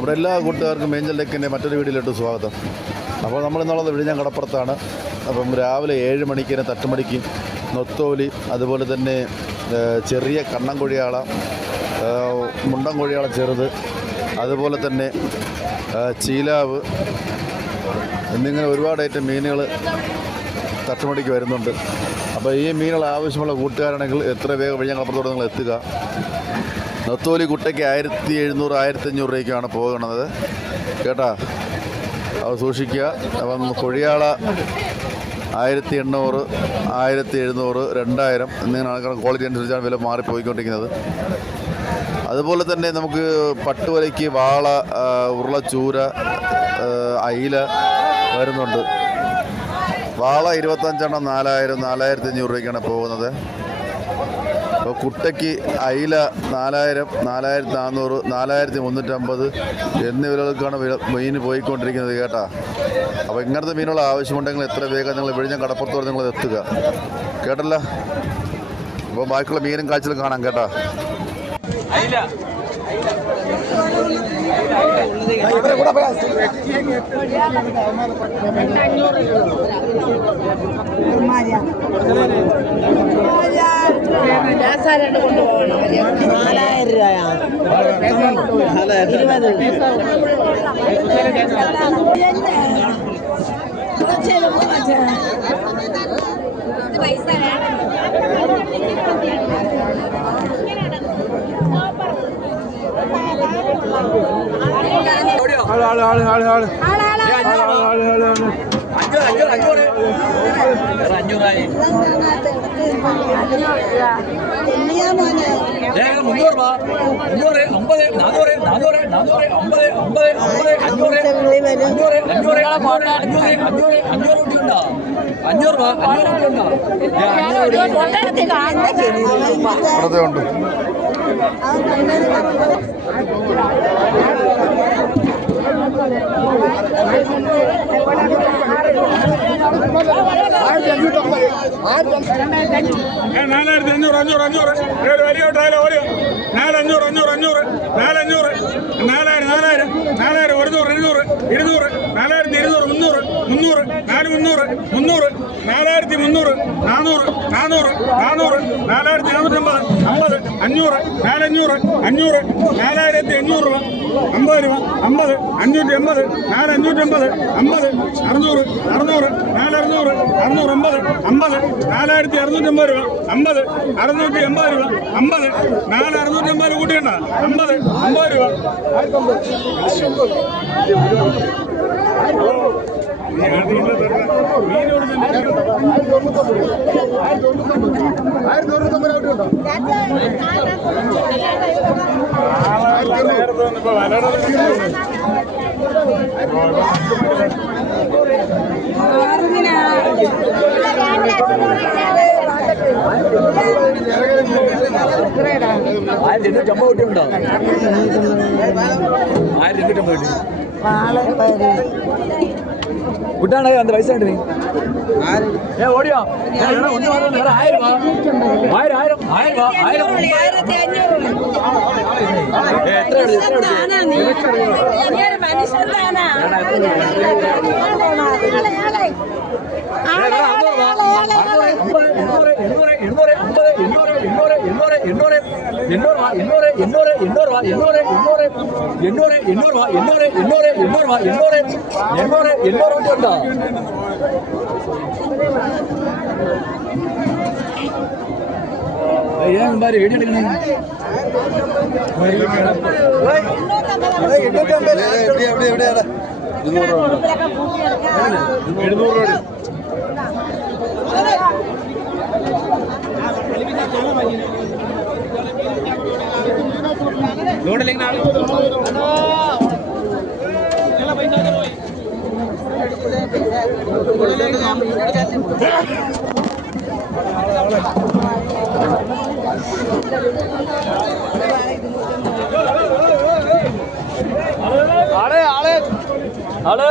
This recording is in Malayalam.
നമ്മുടെ എല്ലാ കൂട്ടുകാർക്കും മേഞ്ചൽ ഡെക്കിന്റെ മറ്റൊരു വീഡിയോയിലോട്ട് സ്വാഗതം. അപ്പോൾ നമ്മൾ നമ്മളിന്നുള്ളത് വിഴിഞ്ഞ കടപ്പുറത്താണ്. അപ്പം രാവിലെ ഏഴ് മണിക്ക് തന്നെ തട്ടുമടിക്ക് നൊത്തോലി അതുപോലെ തന്നെ ചെറിയ കണ്ണം കൊഴിയാള മുണ്ടൻ കൊഴിയാള ചെറുത് അതുപോലെ തന്നെ ചീലാവ് എന്നിങ്ങനെ ഒരുപാട് ഐറ്റം മീനുകൾ തട്ടുമടിക്ക് വരുന്നുണ്ട്. അപ്പോൾ ഈ മീനുകൾ ആവശ്യമുള്ള കൂട്ടുകാരാണെങ്കിൽ എത്ര വേഗം വിഴിഞ്ഞം കടപ്പുറത്തോട് നിങ്ങൾ എത്തുക. നത്തോലി കുട്ടയ്ക്ക് ആയിരത്തി എഴുന്നൂറ് ആയിരത്തി അഞ്ഞൂറ് രൂപയ്ക്കാണ് പോകുന്നത് കേട്ടാ? അവ സൂക്ഷിക്കുക. അപ്പം കൊഴിയാള ആയിരത്തി എണ്ണൂറ് ആയിരത്തി എഴുന്നൂറ് രണ്ടായിരം എന്നിങ്ങനെ ക്വാളിറ്റി അനുസരിച്ചാണ് വില മാറിപ്പോയിക്കൊണ്ടിരിക്കുന്നത്. അതുപോലെ തന്നെ നമുക്ക് പട്ടുവലയ്ക്ക് വാള ഉരുളച്ചൂര അയില വരുന്നുണ്ട്. വാള ഇരുപത്തഞ്ചെണ്ണം നാലായിരം നാലായിരത്തി അഞ്ഞൂറ് രൂപയ്ക്കാണ് പോകുന്നത്. അപ്പോൾ കുട്ടയ്ക്ക് അയില നാലായിരം നാലായിരത്തി നാനൂറ് നാലായിരത്തി മുന്നൂറ്റമ്പത് എന്നീ വിലകൾക്കാണ് മീൻ പോയിക്കൊണ്ടിരിക്കുന്നത് കേട്ടാ. അപ്പോൾ ഇങ്ങനത്തെ മീനുകൾ ആവശ്യമുണ്ടെങ്കിൽ എത്ര വേഗം നിങ്ങൾ വിഴിഞ്ഞ കടപ്പുറത്തോടെ നിങ്ങൾ എത്തുക. കേട്ടല്ല? അപ്പോൾ ബാക്കിയുള്ള മീനും കാഴ്ചയിലും കാണാം കേട്ടാ. നാലായിരം രൂപയാ. ഇരുപത്. പൈസ വേണം മുന്നൂറ് രൂപ മുന്നൂറ് അമ്പത് നാനൂറ് നാനൂറ് നാനൂറ് അമ്പത് അമ്പത് അമ്പത് അഞ്ഞൂറ് അഞ്ഞൂറ് അഞ്ഞൂറ് അഞ്ഞൂറ് അഞ്ഞൂറ് അഞ്ഞൂറ് അഞ്ഞൂറ് കൂട്ടി ഉണ്ടോ അഞ്ഞൂറ് രൂപ അഞ്ഞൂറ് കൂട്ടി ഉണ്ടോ ഇവിടുത്തെ ഉണ്ട് നാലായിരത്തി അഞ്ഞൂറ് അഞ്ഞൂറ് അഞ്ഞൂറ്. ഒരു വലിയ ടൈല ഓടിയോ നാലഞ്ഞൂറ് അഞ്ഞൂറ് അഞ്ഞൂറ് നാലഞ്ഞൂറ് നാല് അഞ്ഞൂറ് നാലായിരം നാലായിരം നാലായിരം ഒരുന്നൂറ് ഇരുന്നൂറ് ഇരുന്നൂറ് നാലായിരത്തി ഇരുന്നൂറ് മുന്നൂറ് മുന്നൂറ് നാല് മുന്നൂറ് മുന്നൂറ് നാലായിരത്തി മുന്നൂറ് നാനൂറ് നാനൂറ് നാനൂറ് നാലായിരത്തി നാനൂറ്റമ്പത് അമ്പത് അഞ്ഞൂറ് നാലഞ്ഞൂറ് അഞ്ഞൂറ് നാലായിരത്തി അഞ്ഞൂറ് രൂപ അമ്പത് രൂപ അമ്പത് അഞ്ഞൂറ്റി അമ്പത് നാലഞ്ഞൂറ്റി അമ്പത് അമ്പത് അറുന്നൂറ് അറുന്നൂറ് നാലറുന്നൂറ് അറുന്നൂറ് അമ്പത് അമ്പത് നാലായിരത്തി അറുന്നൂറ്റമ്പത് രൂപ അമ്പത് അറുന്നൂറ്റി എൺപത് രൂപ അമ്പത് നാല് അറുന്നൂറ്റി അമ്പത് കൂട്ടിയണ്ട അമ്പത് അമ്പത് രൂപ. ആയിരത്തി തൊണ്ണൂറ്റൊമ്പത് ഔട്ട് ഉണ്ടോ ആയിരത്തി എണ്ണൂറ്റമ്പത് ഔട്ട് ഉണ്ടോ ആയിരത്തി എണ്ണൂറ്റമ്പത് പാളപ്പരി விட்டானே அந்த வயசாண்டு ஏ ஓடியும் ஆயிரம் எண்ணூறு ரூபா எண்ணூறு எண்ணூறு எண்ணூறு ரூபா எண்ணூறு எண்ணூறு எண்ணூறு எண்ணூறு ரூபா எண்ணூறு எண்ணூறு எண்ணூறு ரூபா எண்ணூறு எண்ணூறு எண்ணூறு ரூபா உண்டா ஏன் மாதிரி வீடியோ எடுக்கணும் എഴുന്നൂറ് രൂപ ലോഡ് ഇല്ലെങ്കിൽ നാളെ ആളെ ആളെ. ആളെ.